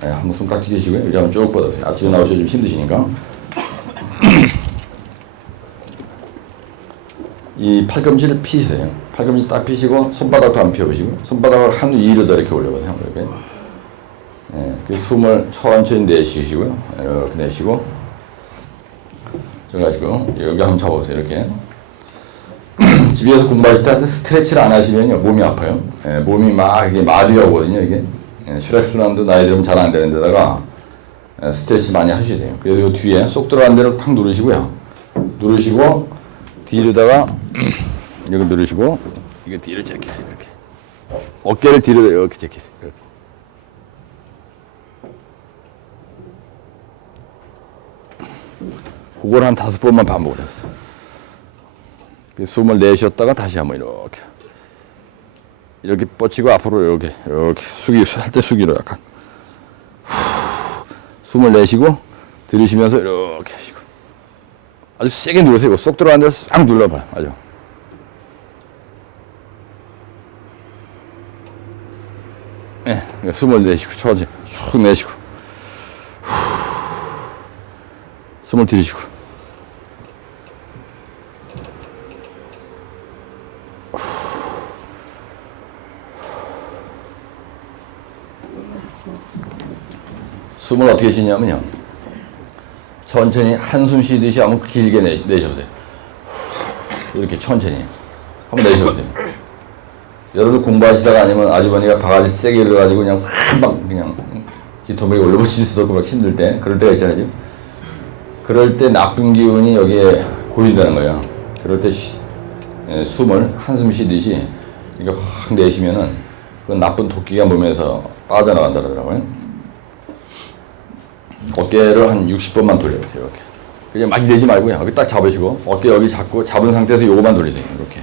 한번 손 깍지 끼시고요. 이렇게 한번 쭉 뻗어보세요. 아침에 나오셔서 좀 힘드시니까. 이 팔꿈치를 피세요. 팔꿈치 딱 피시고 손바닥도 한번 펴보시고 손바닥을 한 위로 더 이렇게 올려보세요. 이렇게. 그 숨을 천천히 내쉬시고요. 이렇게 내쉬고 좀 가지고 여기 한번 잡아보세요. 이렇게. 집에서 공부하실 때 스트레치를 안 하시면요 몸이 아파요. 몸이 막 이게 마비가 오거든요. 이게 혈액순환도 나이 들으면 잘 안 되는 데다가 스트레치 많이 하셔야 돼요. 그래서 요 뒤에 쏙 들어간 데를 탁 누르시고요. 누르시고 뒤로다가 이거 누르시고 이거 뒤로 제끼세요. 이렇게 어깨를 뒤로 이렇게 제끼세요. 이렇게. 그걸 한 5번만 반복을 했어요. 숨을 내쉬었다가 다시 한번 이렇게 뻗치고 앞으로 이렇게 할 때 숙이로 약간 숨을 내쉬고 들이쉬면서 이렇게 하시고 아주 세게 누르세요. 쏙 들어가는 데서 싹 눌러봐요. 아주 숨을 내쉬고 천천히 쭉 내쉬고 숨을 들이쉬고 숨을 어떻게 쉬냐면요. 천천히 한숨 쉬듯이 한번 길게 내셔보세요. 이렇게 천천히 한번 내셔보세요. 여러분 공부하시다가 아니면 아주머니가 바가지 세게 일어가지고 그냥 한방 그냥 뒤통수에 올려붙일 수도 없고 막 힘들 때 그럴 때가 있잖아요. 지금. 그럴 때 나쁜 기운이 여기에 고인다는 거예요. 그럴 때 숨을 한숨 쉬듯이 이렇게 확 내쉬면은 그 나쁜 토끼가 몸에서 빠져나간다 그러더라고요. 어깨를 한 60번만 돌려보세요. 이렇게. 그냥 많이 내지 말고요. 여기 딱 잡으시고 어깨 여기 잡고 잡은 상태에서 요거만 돌리세요. 이렇게.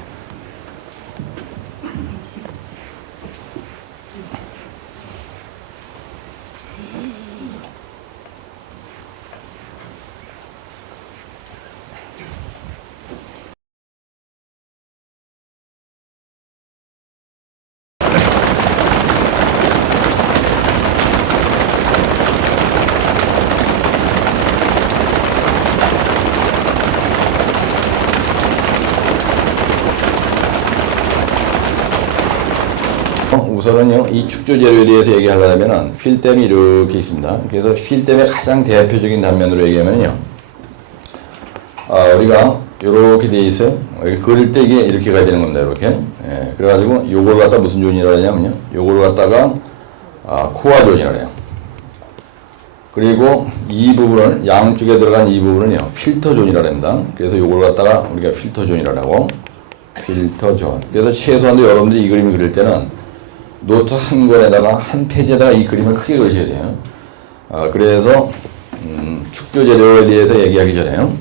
우선은요, 이 축조 재료에 대해서 얘기하려면 필댐이 이렇게 있습니다. 그래서 필댐의 가장 대표적인 단면으로 얘기하면요, 우리가 이렇게 돼 있어요. 여기 그릴 때 이게 이렇게 가야 되는 겁니다. 이렇게. 그래가지고 요걸 갖다 무슨 존이라고 하냐면요, 요걸 갖다가 코어 존이라고 해요. 그리고 이 부분을 양쪽에 들어간 이 부분은요, 필터 존이라고 합니다. 그래서 요걸 갖다가 우리가 필터 존이라고 하고, 필터 존. 그래서 최소한도 여러분들이 이 그림을 그릴 때는 노트 한 권에다가 한 페이지에다가 이 그림을 크게 그리셔야 돼요. 그래서 축조 재료에 대해서 얘기하기 전에요.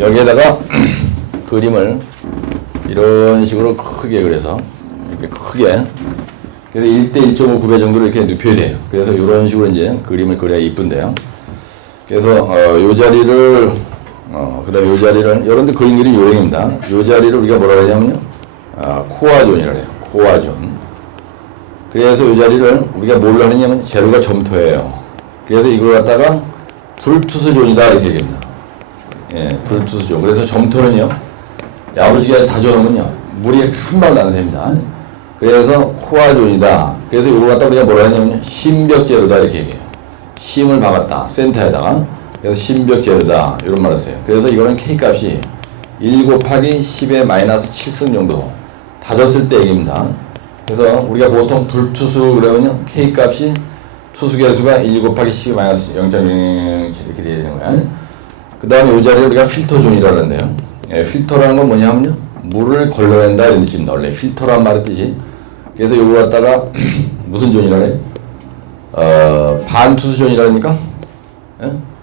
여기에다가 그림을 이런 식으로 크게 그려서 이렇게 크게 그래서 1대 1.59배 정도로 이렇게 눕혀야 돼요. 그래서 이런 식으로 이제 그림을 그려야 이쁜데요. 그래서 요 자리를 그다음에 요 자리를 여러분들 그림 그림 요령입니다. 요 자리를 우리가 뭐라 하냐면요. 코어 존이라고 해요. 코어 존. 그래서 이 자리를 우리가 뭘로 하느냐면 재료가 점토예요. 그래서 이걸 갖다가 불투수 존이다 이렇게 얘기합니다. 불투수 존. 그래서 점토는요, 야무지게 다져놓으면요, 물이 한 방울 나는 셈입니다. 그래서 코어 존이다. 그래서 이걸 갖다가 우리가 뭐라 하냐면요, 심벽 재료다 이렇게 얘기해요. 심을 박았다. 센터에다가. 그래서 심벽 재료다. 이런 말을 써요. 그래서 이거는 K 값이 1 곱하기 10의 마이너스 7승 정도 다졌을 때 얘기입니다. 그래서 우리가 보통 불투수 그러면요, K 값이 투수 개수가 1 곱하기 10 마이너스 0.007 이렇게 되야 되는 거야. 그 다음에 이 자리에 우리가 필터 존이라고 하는데요. 필터라는 건 뭐냐면요, 물을 걸러낸다 이런 뜻입니다. 원래 필터란 말의 뜻이. 그래서 이거 갖다가 무슨 존이라고 해요? 반투수 존이라니까?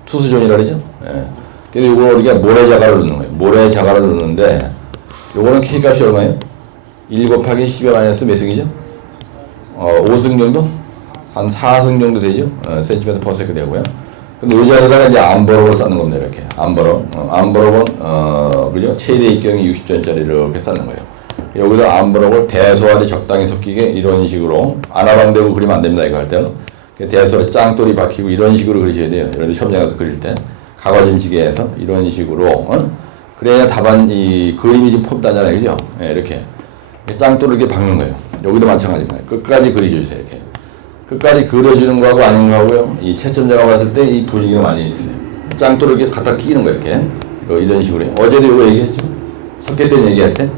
투수 존이라고 그러죠? 그래서 이거 우리가 모래자갈을 넣는 거예요. 모래자갈을 넣는데 요거는 K 값이 얼마예요? 1 곱하기 10의 마이너스 몇 승이죠? 5승 정도? 한 4승 정도 되죠? 센티미터 퍼 세컨드 되고요. 근데 이 자리에다가 이제 암버럭을 쌓는 겁니다. 이렇게. 암버럭. 암버럭은, 그죠? 최대 입경이 60전짜리를 이렇게 쌓는 거예요. 여기다 암버럭을 대소하게 적당히 섞이게 이런 식으로. 아나방대고 그리면 안 됩니다. 이거 할 때는. 대소리 짱돌이 박히고 이런 식으로 그리셔야 돼요. 여러분들 시험장 가서 그릴 때 가과짐시계에서 이런 식으로 그래야 답안 이 그림이 좀 폼다잖아요, 그죠? 예, 이렇게 짱돌을 이렇게 박는 거예요. 여기도 마찬가지입니다. 끝까지 그려주세요. 이렇게 끝까지 그려주는 거하고 아닌 거하고요. 이 채점자가 봤을 때 이 분위기가 많이 있어요. 짱돌을 이렇게 갖다 끼는 거 이렇게 이런 식으로. 어제도 이거 얘기했죠. 석계 때 얘기할 때.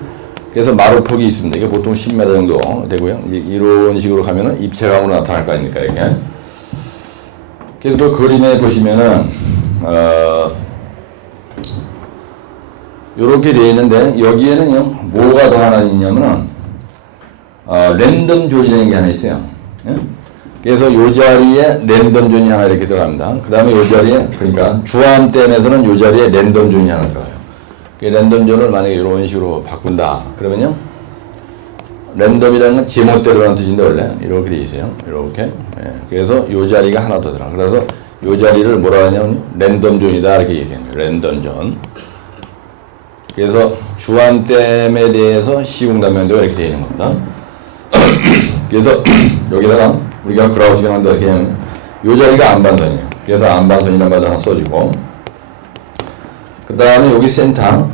그래서 마루폭이 있습니다. 이게 보통 10m 정도 되고요. 이런 식으로 가면은 입체감으로 나타날 거 아닙니까, 이렇게. 그래서 그 그림에 보시면은, 요렇게 되어 있는데, 여기에는요, 뭐가 더 하나 있냐면은, 랜덤 존이라는 게 하나 있어요. 예? 그래서 요 자리에 랜덤 존이 하나 이렇게 들어갑니다. 그 다음에 요 자리에, 그러니까 주암댐에서는 요 자리에 랜덤 존이 하나 들어가요. 랜덤 존을 만약에 이런 식으로 바꾼다. 그러면요. 랜덤이라는 건 제멋대로라는 뜻인데 원래 이렇게 돼 있어요. 이렇게. 예. 그래서 요 자리가 하나 더 들어가. 그래서 요 자리를 뭐라 하냐면 랜덤 존이다 이렇게 얘기해요. 랜덤 존. 그래서 주암댐에 대해서 시공단면도가 이렇게 되어 있는 겁니다. 그래서 여기다가 우리가 그라우지가 한다 그냥 요 자리가 안반선이에요. 그래서 안반선이라는 말 하나 써주고. 그 다음에 여기 센터,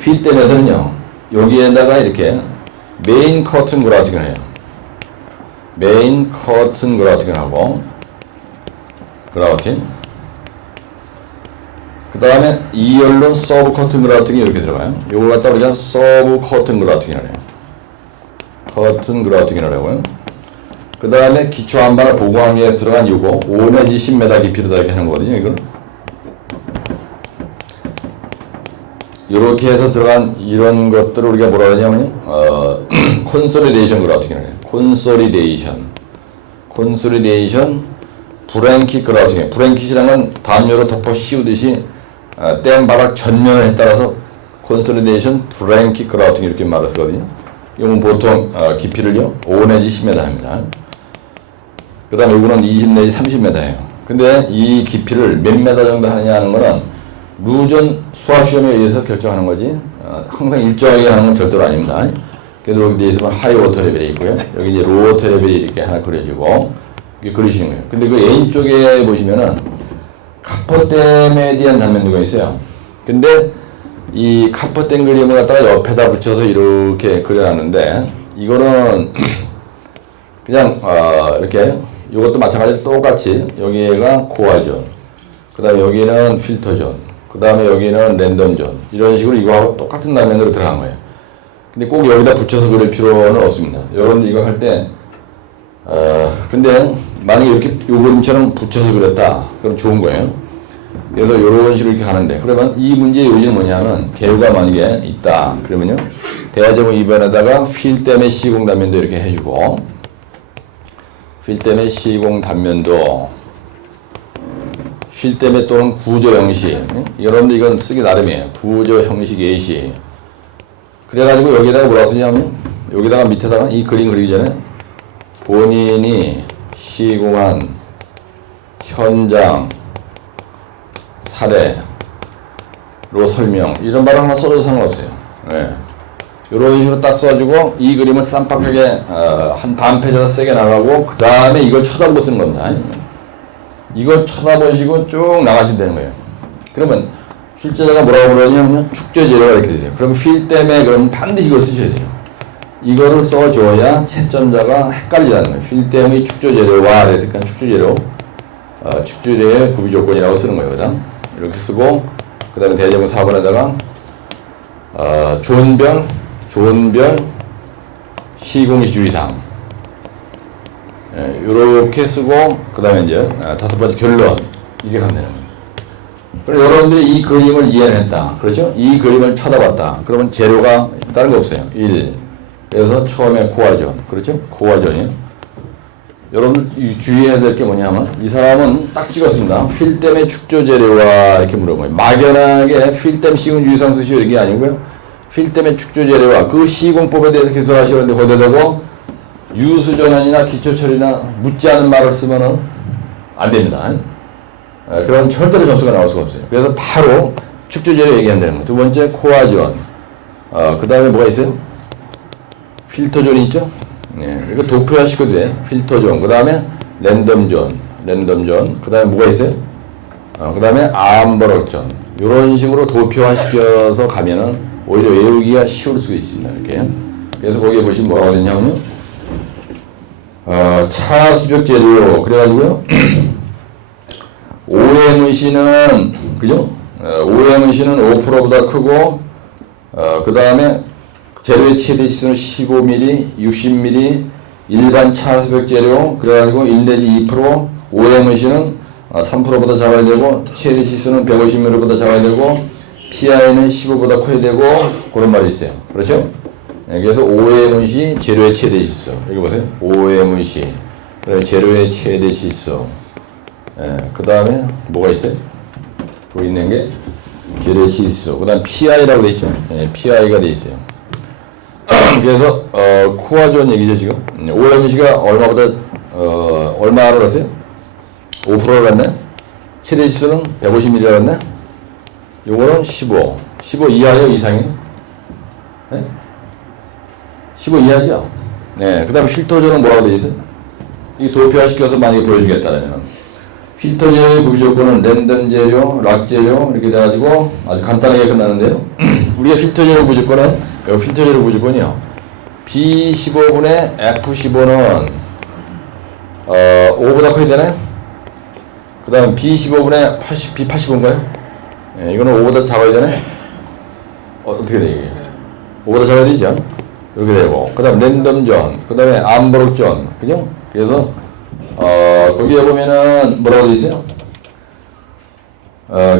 필댐에서는요, 여기에다가 이렇게 메인 커튼 그라우팅을 해요. 메인 커튼 그라우팅을 하고, 그라우팅. 그 다음에 2열로 서브 커튼 그라우팅이 이렇게 들어가요. 요걸 갖다 우리가 서브 커튼 그라우팅이라고 해요. 커튼 그라우팅이라고 하고요. 그 다음에 기초 한반을 보강하기 위해서 들어간 요거, 5 내지 10m 깊이로 다 이렇게 하는 거거든요, 이걸. 이렇게 해서 들어간 이런 것들을 우리가 뭐라 하냐면요, 콘솔리데이션 그라우팅이라고 해요. 콘솔리데이션, 브랭킷 그라우팅. 브랭킷이라는 건 담요로 덮어 씌우듯이, 댐 바닥 전면을 해 따라서 콘솔리데이션, 브랭킷 그라우팅 이렇게 말을 쓰거든요. 이건 보통, 깊이를요, 5 내지 10m 합니다. 그 다음에 이거는 20 내지 30m예요. 근데 이 깊이를 몇 메다 정도 하느냐 하는 거는 루전 수학시험에 의해서 결정하는 거지, 항상 일정하게 하는 건 절대로 아닙니다. 그래서 여기 있으면 하이 워터 레벨이 있고요. 여기 이제 로우 워터 레벨이 이렇게 하나 그려지고, 이렇게 그리시는 거예요. 근데 그 A인 쪽에 보시면은, 카퍼댐에 대한 단면도가 있어요. 근데 이 카퍼댐 그림을 갖다가 옆에다 붙여서 이렇게 그려놨는데, 이거는 그냥, 이렇게, 이것도 마찬가지로 똑같이, 여기가 코어존, 그 다음에 여기는 필터존, 그 다음에 여기는 랜덤존. 이런 식으로 이거하고 똑같은 단면으로 들어간 거예요. 근데 꼭 여기다 붙여서 그릴 필요는 없습니다. 여러분들 이거 할 때, 근데 만약에 이렇게 요 그림처럼 붙여서 그렸다. 그럼 좋은 거예요. 그래서 이런 식으로 이렇게 하는데, 그러면 이 문제의 요지는 뭐냐면, 개요가 만약에 있다. 그러면요, 대화제목 2번에다가 필댐의 시공 단면도 이렇게 해주고, 필댐의 시공 단면도, 필댐의 또는 구조 형식. 여러분들 이건 쓰기 나름이에요. 구조 형식 예시. 그래가지고 여기다가 뭐라 쓰냐면, 여기다가 밑에다가 이 그림 그리기 전에 본인이 시공한 현장 사례로 설명. 이런 말을 하나 써도 상관없어요. 네. 이런 식으로 딱 써주고, 이 그림을 쌈박하게, 한 반 페이지가 세게 나가고, 그 다음에 이걸 쳐다보고 쓰는 겁니다. 이걸 쳐다보시고 쭉 나가시면 되는 거예요. 그러면 출제자가 뭐라고 그러냐면 축제 재료가 이렇게 되세요. 그럼 필댐에 그럼 반드시 이걸 쓰셔야 돼요. 이거를 써줘야 채점자가 헷갈리지 않는 거예요. 필댐의 축제 재료와 그래서 축제 재료, 축제 재료의 구비 조건이라고 쓰는 거예요. 그다음 이렇게 쓰고 그 다음에 대제목 4번에다가 존별 시공주의사항. 요렇게 쓰고, 그 다음에 이제, 다섯 번째 결론. 이게 가면 되는 거예요. 그럼 여러분들이 이 그림을 이해를 했다. 그렇죠? 이 그림을 쳐다봤다. 그러면 재료가 다른 거 없어요. 1. 그래서 처음에 코어존. 그렇죠? 코어존이요. 여러분들 주의해야 될 게 뭐냐면, 이 사람은 딱 찍었습니다. 필댐의 축조 재료와 이렇게 물어본 거예요. 막연하게 필댐 시공주의사항 쓰시오. 이게 아니고요. 필댐의 축조 재료와 그 시공법에 대해서 기술하시는데 거기다가 유수전환이나 기초처리나 묻지 않은 말을 쓰면은 안 됩니다. 그럼 절대로 점수가 나올 수가 없어요. 그래서 바로 축조재료 얘기하면 되는 거예요. 두 번째, 코어존. 그 다음에 뭐가 있어요? 필터존이 있죠? 네. 이거 도표화 시켜도 돼요. 필터존. 그 다음에 랜덤존, 그 다음에 뭐가 있어요? 그 다음에 암버럭존. 이런 식으로 도표화시켜서 가면은 오히려 외우기가 쉬울 수 있습니다. 이렇게. 그래서 거기에 보시면 뭐라고 되냐면요. 차수벽 재료. 그래가지고요. OMC는, 그죠? OMC는 5%보다 크고, 그 다음에 재료의 최대 시수는 15mm, 60mm, 일반 차수벽 재료, 그래가지고 1 내지 2%, OMC는 3%보다 작아야 되고, 최대 시수는 150mm보다 작아야 되고, PI는 15보다 커야 되고, 그런 말이 있어요. 그렇죠? 네, 그래서 OMC, 재료의 최대 시수. 여기 보세요. OMC. 그리고 재료의 최대 시수. 그 다음에 뭐가 있어요? 또 있는 게 재료의 시수. 그 다음 PI라고 돼 있죠? PI가 돼 있어요. 그래서 코아존 얘기죠 지금. OMC가 얼마보다 얼마로 갔어요? 5%를 갔네. 최대 지수는 150mm를 갔네. 요거는 15 이하요, 이상이요? 네? 15 이하죠. 네. 그다음 필터존은 뭐라고 되어 있어요? 이 도표화시켜서 만약에 보여주겠다면 필터 재료의 무조건은 랜덤 재료, 락 재료 이렇게 돼가지고 아주 간단하게 끝나는데요. 우리가 필터 재료 무조건은 필터 재료 무조건이요. B15분의 F15는 5보다 커야 되나요? 그 다음 B15분의 B85인가요? 예, 이거는 5보다 작아야 되나요? 어떻게 돼 이게? 5보다 작아야 되죠? 이렇게 되고 그 다음 랜덤존, 그 다음에 암버럭존, 그죠? 그래서 거기에 보면은 뭐라고 되어 있어요?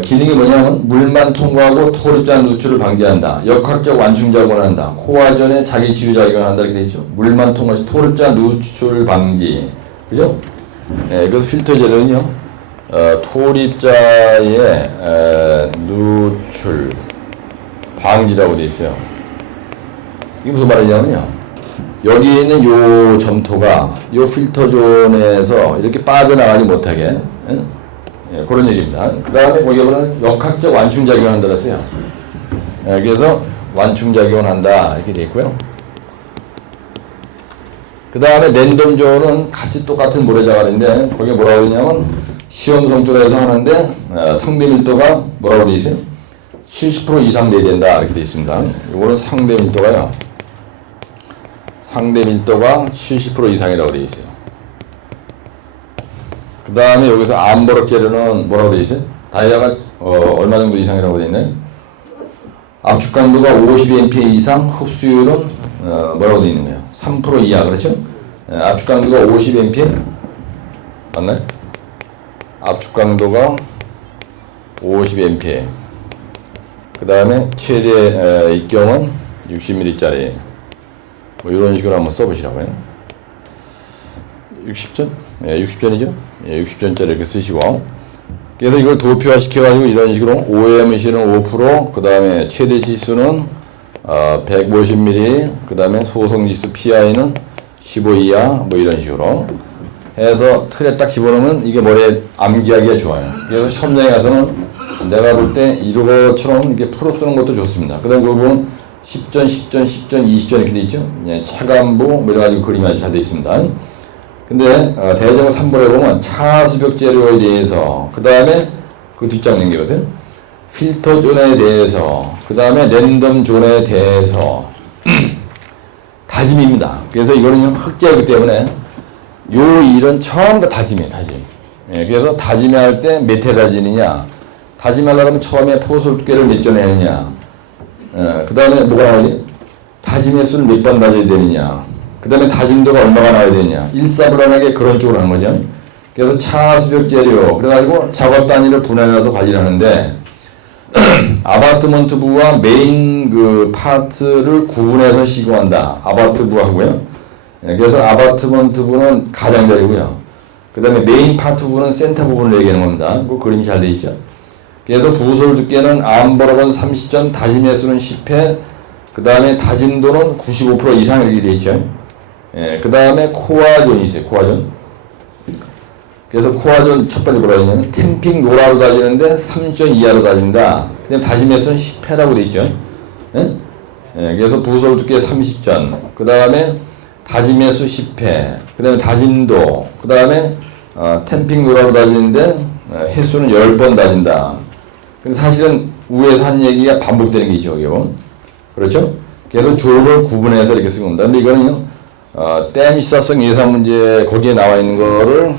기능이 뭐냐면 물만 통과하고 토립자 누출을 방지한다. 역학적 완충 작용을 한다. 코아존의 자기 치유 작용을 한다 이렇게 되어 있죠. 물만 통과해서 토립자 누출 방지, 그죠? 네, 그래서 필터 재료는요, 토립자의 누출 방지라고 되어 있어요. 이게 무슨 말이냐면요. 여기 있는 요 점토가 요 필터존에서 이렇게 빠져나가지 못하게, 예, 그런 얘기입니다. 그 다음에 거기에 보면 역학적 완충작용을 한다 그랬어요. 예, 그래서 완충작용을 한다 이렇게 되어 있고요. 그 다음에 랜덤존은 같이 똑같은 모래자갈인데 거기에 뭐라고 했냐면 시험 성토에서 하는데 상대 밀도가 뭐라고 되어 있어요? 70% 이상 돼야 된다 이렇게 되어 있습니다. 이거는 상대 밀도가요. 상대 밀도가 70% 이상이라고 되어 있어요. 그 다음에 여기서 암버럭 재료는 뭐라고 되어 있어요? 다이아가 얼마 정도 이상이라고 되어 있나요? 압축 강도가 50mpa 이상, 흡수율은 뭐라고 되어 있는 거예요? 3% 이하, 그렇죠? 압축 강도가 50mpa 맞나요? 압축 강도가 50mpa. 그 다음에 최대 입경은 60mm짜리. 뭐 이런 식으로 한번 써보시라고요. 60전? 예, 60전이죠? 예, 60전짜리 이렇게 쓰시고. 그래서 이걸 도표화 시켜가지고 이런 식으로 OMC는 5%, 그 다음에 최대 지수는 150mm, 그 다음에 소성 지수 PI는 15 이하, 뭐 이런 식으로 해서 틀에 딱 집어넣으면 이게 머리에 암기하기가 좋아요. 그래서 시험장에 가서는 내가 볼 때 이것처럼 이렇게 풀어 쓰는 것도 좋습니다. 그 다음에 그건 10전, 10전, 10전, 20전 이렇게 돼 있죠. 예, 차관부 뭐 이래가지고 그림이 아주 잘 돼 있습니다. 근데 대정을 3번에 보면 차수벽 재료에 대해서, 그 다음에 그 뒷장 넘겨보세요. 필터 존에 대해서, 그 다음에 랜덤 존에 대해서 다짐입니다. 그래서 이거는 흑제이기 때문에 요 일은 처음 다 다짐이에요. 다짐. 예, 그래서 다짐할 때 몇 회 다짐이냐, 다짐하려면 처음에 포솔 두께를 몇 전 해느냐, 그 다음에 뭐가 나오지? 다짐 횟수를 몇 번 다져야 되느냐, 그 다음에 다짐도가 얼마가 나와야 되느냐, 일사불란하게 그런 쪽으로 하는 거죠. 그래서 차수벽 재료, 그래가지고 작업 단위를 분할해서 관리를 하는데, 아바트먼트부와 메인 그 파트를 구분해서 시공한다. 아바트부하고요. 그래서 아바트먼트부는 가장자리고요. 그 다음에 메인 파트 부분은 센터 부분을 얘기하는 겁니다. 그 그림이 잘 돼 있죠. 그래서 부솔 두께는 암버럭은 30전, 다짐 횟수는 10회, 그 다음에 다짐도는 95% 이상 이렇게 돼 있죠. 예, 그 다음에 코아존이 있어요. 코아존. 그래서 코아존 첫 번째 뭐라 했냐면 템핑 노라로 다지는데 30전 이하로 다진다. 그냥 다짐 횟수는 10회라고 돼 있죠. 예? 예, 그래서 부솔 두께 30전, 그 다음에 다짐 횟수 10회, 그 다음에 다짐도, 그 다음에 템핑 노라로 다지는데 횟수는 10번 다진다. 근데 사실은 위에서 한 얘기가 반복되는 게 있죠. 이거. 그렇죠? 그래서 조를 구분해서 이렇게 쓴 겁니다. 근데 이거는요, 댐 시사성 예상 문제 거기에 나와 있는 거를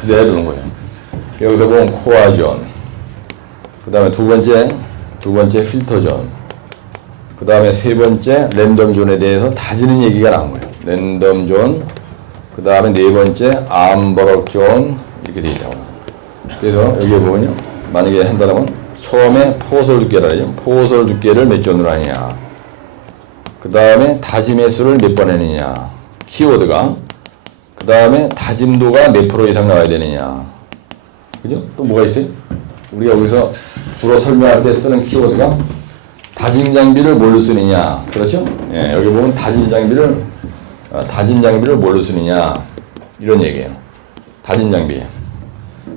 그대로 넣은 거예요. 여기서 보면 코아존, 그 다음에 두 번째 필터존, 그 다음에 세 번째 랜덤존에 대해서 다지는 얘기가 나온 거예요. 랜덤존, 그 다음에 네 번째 암버럭존 이렇게 되어 있다고. 그래서 여기에 보면요, 만약에 한다면 처음에 포솔 두께라 하죠. 포솔 두께를 몇 존으로 하느냐. 그 다음에 다짐 횟수를 몇 번 했느냐. 키워드가. 그 다음에 다짐도가 몇 프로 이상 나와야 되느냐. 그죠? 또 뭐가 있어요? 우리가 여기서 주로 설명할 때 쓰는 키워드가 다짐 장비를 뭘로 쓰느냐. 그렇죠? 예, 여기 보면 다짐 장비를 뭘로 쓰느냐. 이런 얘기예요. 다짐 장비.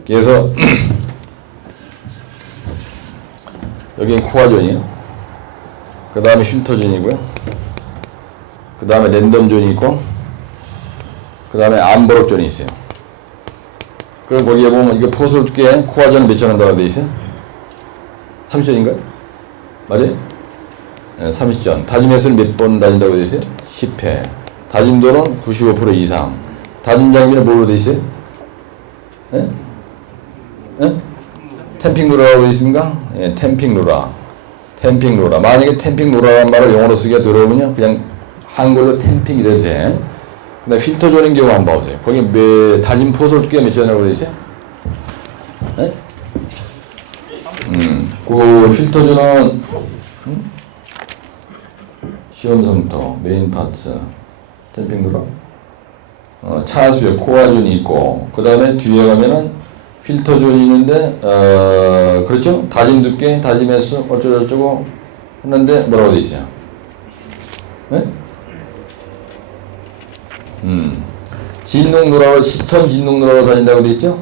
그래서 여기는 코어존이에요. 그 다음에 필터존이고요. 그 다음에 랜덤존이 있고, 그 다음에 암버럭존이 있어요. 그럼 거기에 보면 이거 포솔 두께 코어존은 몇 점 한다고 되어 있어요? 30점인가요? 맞아요? 네, 30점. 다짐 횟수는 몇 번 다진다고 되어 있어요? 10회. 다짐도는 95% 이상. 다짐 장비는 뭐로 되어 있어요? 네? 네? 템핑 로라라고 되어 있습니까? 예, 템핑 로라. 템핑 로라. 만약에 템핑 로라라는 말을 영어로 쓰기가 들어오면요, 그냥 한글로 템핑 이래도 돼. 근데 필터존인 경우 한번 봐보세요. 거기 다짐 포솔 두께가 몇 점이라고 되어 있어요? 네? 그 필터존은 시험 성토, 메인 파트, 템핑 로라, 차수에 코어존이 있고, 그 다음에 뒤에 가면은 필터존이 있는데, 그렇죠? 다짐 두께, 다짐 횟수, 어쩌고저쩌고 했는데, 뭐라고 되어 있어요? 네? 진동노라로, 10톤 진동노라로 다닌다고 되어 있죠?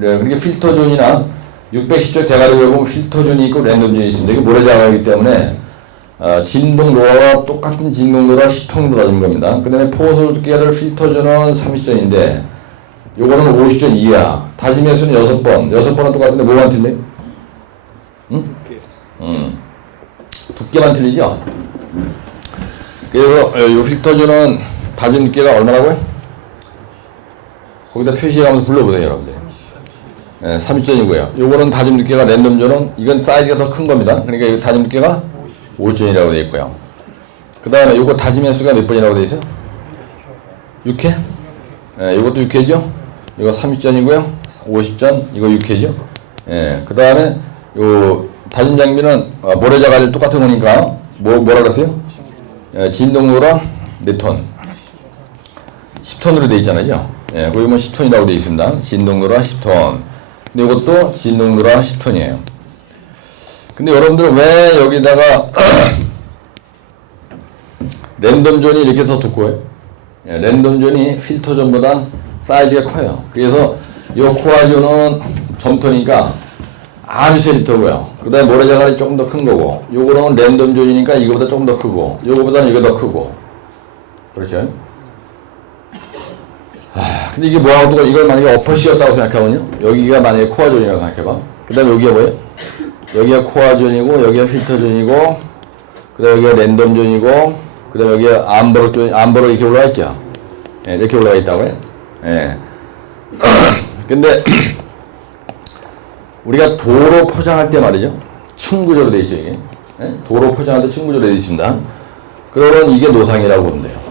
네, 그러니까 필터존이나 610조 대가리를 보면 필터존이 있고 랜덤존이 있습니다. 이게 모래자가이기 때문에, 진동노라와 똑같은 진동노라 10톤으로 다진 겁니다. 그 다음에 포솔 두께를 필터존은 30전인데, 요거는 50전 이하. 다짐 횟수는 6번. 6번은 똑같은데 뭐만 틀려요? 응? 두께만 틀리죠? 그래서 요 필터존은 다짐 두께가 얼마라고요? 거기다 표시해가면서 불러보세요, 여러분들. 30전이고요. 요거는 다짐 두께가 랜덤존은 이건 사이즈가 더 큰 겁니다. 그러니까 이 다짐 두께가 50전이라고 되어 있고요. 그 다음에 요거 다짐 횟수가 몇 번이라고 되어 있어요? 6회? 요것도 6회죠? 이거 30전이고요. 50전, 이거 6회죠? 예. 그 다음에 요 다짐 장비는 모래자갈이 똑같은 거니까 뭐라 그랬어요? 진동로라 4톤. 10톤으로 되어 있잖아요. 예, 거기 보면 10톤이라고 되어 있습니다. 진동로라 10톤. 근데 이것도 진동로라 10톤이에요. 근데 여러분들은 왜 여기다가 랜덤존이 이렇게 더 두꺼워요? 예, 랜덤존이 필터존보다 사이즈가 커요. 그래서 이 코어존은 점토니까 아주 세리터고요. 그 다음에 모래자갈이 조금 더 큰 거고, 요거는 랜덤존이니까 이거보다 조금 더 크고, 요거보다는 이거 더 크고. 그렇죠? 근데 이게 뭐하고 또 이걸 만약에 어퍼시였다고 생각하면요, 여기가 만약에 코어존이라고 생각해봐. 그 다음에 여기가 뭐예요? 여기가 코어존이고, 여기가 필터존이고, 그 다음에 여기가 랜덤존이고, 그 다음에 여기가 암버럭 이렇게 올라가 있죠? 예, 이렇게 올라가 있다고요? 예. 근데 우리가 도로 포장할 때 말이죠, 층구조로 되어 있죠. 이게 도로 포장할 때 층구조로 되어 있습니다. 그러면 이게 노상이라고 보면 돼요.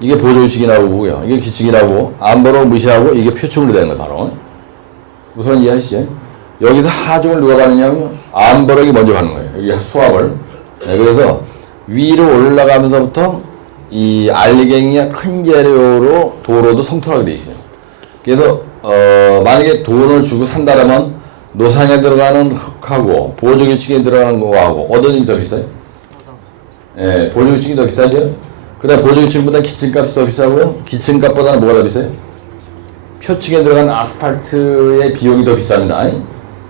이게 보조의식이라고 보고요, 이게 기칙이라고, 암버럭 무시하고 이게 표충으로 되는 거예요. 바로 우선 이해하시죠? 여기서 하중을 누가 가느냐면 암버럭이 먼저 가는 거예요. 여기 수압을. 네, 그래서 위로 올라가면서부터 이 알갱이가 큰 재료로 도로도 성토하게 되어 있어요. 그래서 만약에 돈을 주고 산다라면 노상에 들어가는 흙하고 보조기층에 들어가는 거하고 어떤 게 더 비싸요? 예, 보조기층이 더 비싸죠? 그 다음에 보조기층보다 기층값이 더 비싸고요. 기층값보다는 뭐가 더 비싸요? 표층에 들어간 아스팔트의 비용이 더 비쌉니다.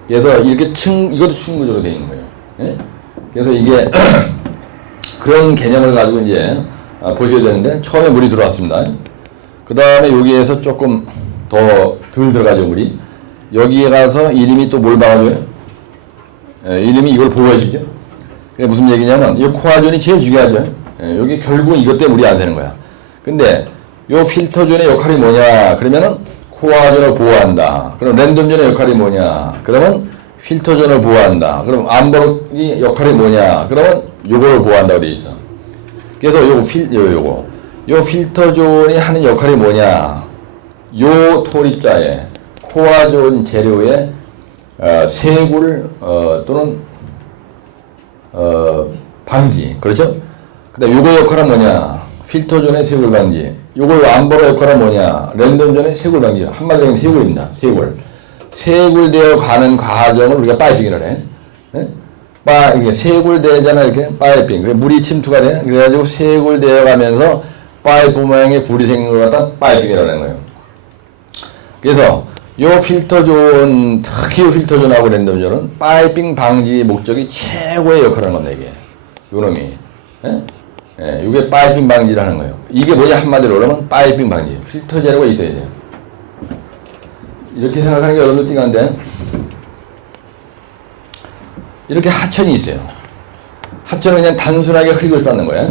그래서 이렇게 이것도 층구조로 되어 있는 거예요. 예? 그래서 이게 그런 개념을 가지고 이제 보셔야 되는데, 처음에 물이 들어왔습니다. 그 다음에 여기에서 조금 더 덜 들어가죠, 물이. 여기에 가서 이름이 또 뭘 막아줘요? 이름이 이걸 보호해주죠. 그게 무슨 얘기냐면, 이 코아존이 제일 중요하죠. 여기 결국 이것 때문에 물이 안 새는 거야. 근데 요 필터존의 역할이 뭐냐? 그러면은 코아존을 보호한다. 그럼 랜덤존의 역할이 뭐냐? 그러면 필터존을 보호한다. 그럼 암버럭이 역할이 뭐냐? 그러면 요거를 보호한다고 돼 있어. 그래서 요 필터존이 하는 역할이 뭐냐? 요 토립자의 코아존 재료의 세굴 또는 방지, 그렇죠? 그다음 요거 역할은 뭐냐? 필터존의 세굴 방지. 요거 암버럭 역할은 뭐냐? 랜덤존의 세굴 방지. 한마디로 하면 세굴입니다. 세굴. 세굴되어 가는 과정을 우리가 파이핑이라고 해. 이게 세굴되잖아, 이렇게 파이핑. 물이 침투가 돼. 그래가지고 세굴되어 가면서 파이프 모양의 굴이 생긴 걸 갖다 파이핑이라고 하는 거예요. 그래서 요 필터존, 특히 요 필터존하고 랜덤존은 파이핑 방지 목적이 최고의 역할을 하는 겁니다, 이게. 요 놈이. 이게 파이핑 방지를 하는 거예요. 이게 뭐냐, 한마디로 그러면 파이핑 방지. 필터 재료가 있어야 돼요. 이렇게 생각하는 게 여러분들 띵한데, 이렇게 하천이 있어요. 하천은 그냥 단순하게 흙을 쌓는 거야.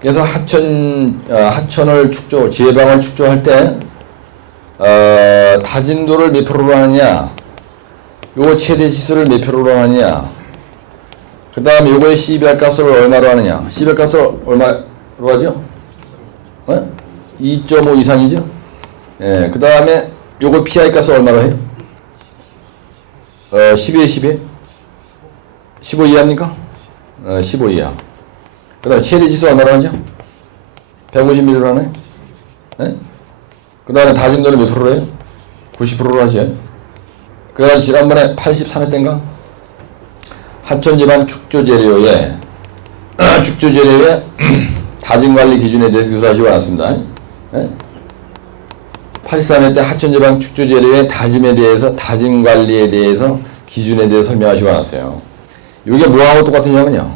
그래서 하천을 지해방을 축조할 때, 다진도를 몇 프로로 하느냐, 요거 최대 지수를 몇 프로로 하느냐, 그 다음에 요거의 C별 값을 얼마로 하느냐. C별 값을 얼마로 하죠? 2.5 이상이죠? 그 다음에 요거 PI 값을 얼마로 해요? 10에 10에? 15 이하입니까? 15 이하. 그 다음에 최대 지수 얼마로 하죠? 150mm로 하나요? 그 다음에 다짐도를 몇 프로로 해요? 90%로 하죠. 그 다음에 지난번에 83회 때인가? 하천지방 축조재료의 다짐관리 기준에 대해서 교수하시고 왔습니다. 83회 때 하천지방 축조재료의 다짐에 대해서, 다짐관리에 대해서, 기준에 대해서 설명하시고 왔어요. 이게 뭐하고 똑같으냐면요.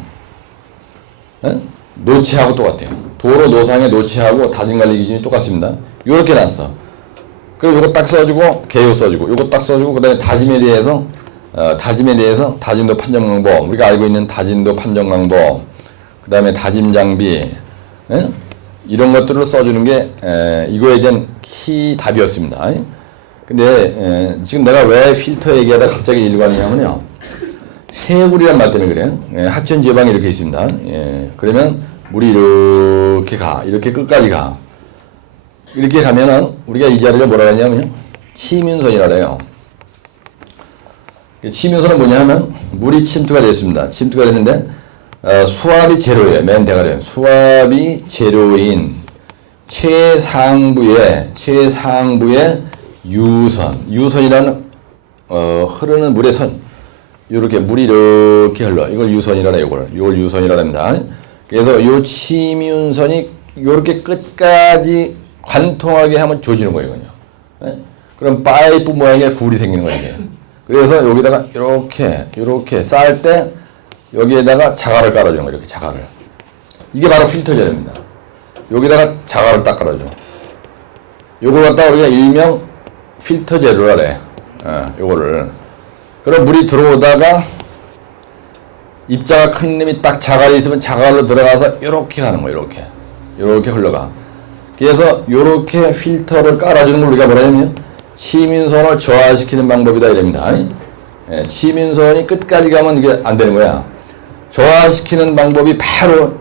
노치하고 똑같아요. 도로 노상의 노치하고 다짐관리 기준이 똑같습니다. 요렇게 놨어. 그리고 요거 딱 써주고, 개요 써주고, 요거 딱 써주고, 그 다음에 다짐에 대해서, 다짐도 판정 방법, 우리가 알고 있는 다짐도 판정 방법, 그 다음에 다짐 장비, 이런 것들을 써주는 게 이거에 대한 키 답이었습니다. 근데 지금 내가 왜 필터 얘기하다 갑자기 일로 가느냐면요, 세굴이란 말 때문에 그래요. 하천 지방이 이렇게 있습니다. 그러면 물이 이렇게 가, 이렇게 끝까지 가. 이렇게 가면은 우리가 이 자리를 뭐라 하냐면요, 치민선이라 해요. 치민선은 뭐냐 하면 물이 침투가 됐습니다. 침투가 됐는데 수압이 제로예요. 맨 대가리. 수압이 제로인 최상부의 유선이라는 흐르는 물의 선. 이렇게 물이 이렇게 흘러. 이걸 유선이라 해요. 이걸 유선이라 합니다. 그래서 요 치민선이 이렇게 끝까지 관통하게 하면 조지는 거예요. 그럼 파이프 모양의 굴이 생기는 거예요. 그래서 여기다가 이렇게 쌀 때 여기에다가 자갈을 깔아주는 거예요. 이렇게 자갈을. 이게 바로 필터 재료입니다. 여기다가 자갈을 딱 깔아줘. 요걸 갖다가 우리가 일명 필터 재료라 그래. 요거를. 그럼 물이 들어오다가 입자가 큰 놈이 딱 자갈이 있으면 자갈로 들어가서 이렇게 가는 거예요. 이렇게 흘러가. 그래서 이렇게 필터를 깔아주는 걸 우리가 뭐라 하냐면 치민선을 저하시키는 방법이다 이랍니다. 치민선이 끝까지 가면 이게 안 되는 거야. 저하시키는 방법이 바로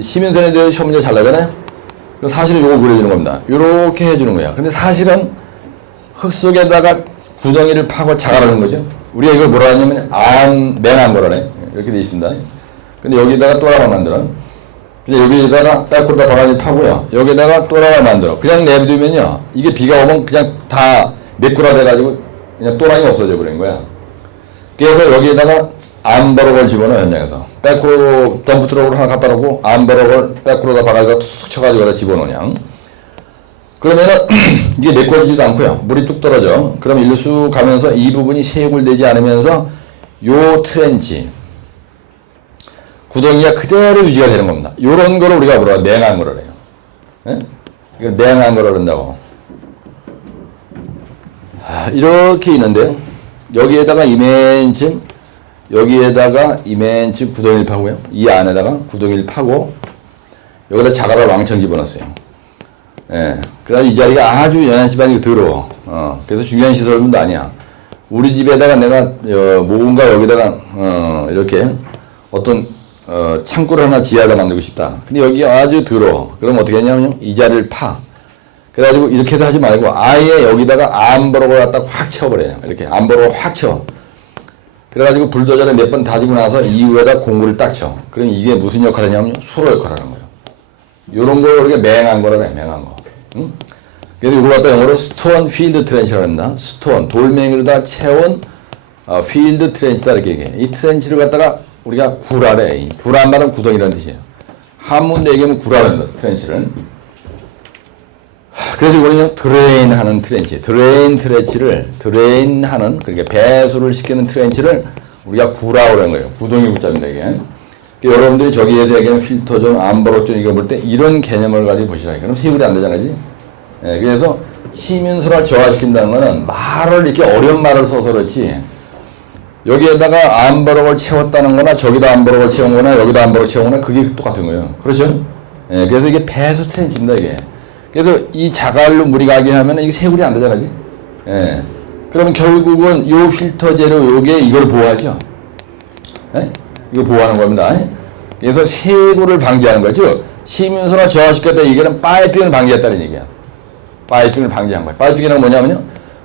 치민선에 대해서 시험 문제 잘 나잖아요. 사실은 이거 그려주는 겁니다. 이렇게 해주는 거야. 근데 사실은 흙 속에다가 구덩이를 파고 자갈하는 거죠. 우리가 이걸 뭐라 하냐면 맹암거라네. 이렇게 돼 있습니다. 근데 여기다가 또랑을 만들어. 근데 여기다가 빼꾸로다 바가지 파고요. 여기다가 또랑을 만들어. 그냥 내비두면요, 이게 비가 오면 그냥 다 메꾸라 돼가지고 그냥 또랑이 없어져 버린 거야. 그래서 여기에다가 암버럭을 집어넣어, 현장에서. 빼꾸로 덤프트럭으로 하나 갖다 놓고 암버럭을 빼꾸로다 바가지가 툭 쳐가지고 다 집어넣냐. 그러면은 이게 메꿔지지도 않고요. 물이 뚝 떨어져. 그럼 일로 쑥 가면서 이 부분이 세굴되지 않으면서 요 트렌치 구덩이가 그대로 유지가 되는 겁니다. 요런 거를 우리가 뭐라 맹한 거를 해요. 이걸 맹한 거를 한다고. 이렇게 있는데요. 여기에다가 이맨쯤, 여기에다가 이맨쯤 구덩이를 파고요. 이 안에다가 구덩이를 파고, 여기다 자갈을 왕창 집어넣었어요. 예. 그래서 이 자리가 아주 연안 집안이 더러워. 그래서 중요한 시설물도 아니야. 우리 집에다가 내가, 뭔가 여기다가, 이렇게 어떤, 창고를 하나 지하에다 만들고 싶다. 근데 여기 아주 더러워. 그럼 어떻게 하냐면요. 이 자리를 파. 그래가지고 이렇게도 하지 말고 아예 여기다가 암버럭을 갖다 확 쳐버려요. 이렇게 암버럭을 확 쳐. 그래가지고 불도저를 몇 번 다지고 나서 이후에다 공구를 딱 쳐. 그럼 이게 무슨 역할을 하냐면요. 수로 역할을 하는 거예요. 요런 걸 우리가 맹한 거라 해, 맹한 거. 응? 그래서 이걸 갖다 영어로 스톤 필드 트렌치라고 한다. 스톤, 돌멩이로 다 채운 필드 트렌치다 이렇게 얘기해. 이 트렌치를 갖다가 우리가 구라래. 구란 말은 구덩이라는 뜻이에요. 한문으로 얘기하면 구라는 트렌치를. 그래서 이거는요, 드레인 하는 트렌치. 드레인 하는, 그러니까 배수를 시키는 트렌치를 우리가 구라고 하는 거예요. 구덩이 구자입니다, 이게. 그러니까 여러분들이 저기에서 얘기하는 필터존, 암버럭존 이거 볼 때 이런 개념을 가지고 보시라. 그럼 세율이 안 되잖아요. 예, 그래서 시민소를 저하시킨다는 거는 말을 이렇게 어려운 말을 써서 그렇지. 여기에다가 암버럭을 채웠다는 거나 저기다 암버럭을 채운 거나 여기다 암버럭 채운 거나 그게 똑같은 거예요. 그렇죠? 예, 그래서 이게 배수 트렌치입니다, 이게. 그래서 이 자갈로 물이 가게 하면 이게 세굴이 안 되잖아요. 예. 그러면 결국은 요 필터 재료 요게 이걸 보호하죠. 예? 이거 보호하는 겁니다. 그래서 세굴을 방지하는 거죠. 시민소나 저하시켰다 얘기는 파이핑을 방지했다는 얘기야. 파이핑을 방지한 거야. 파이핑이란 뭐냐면요.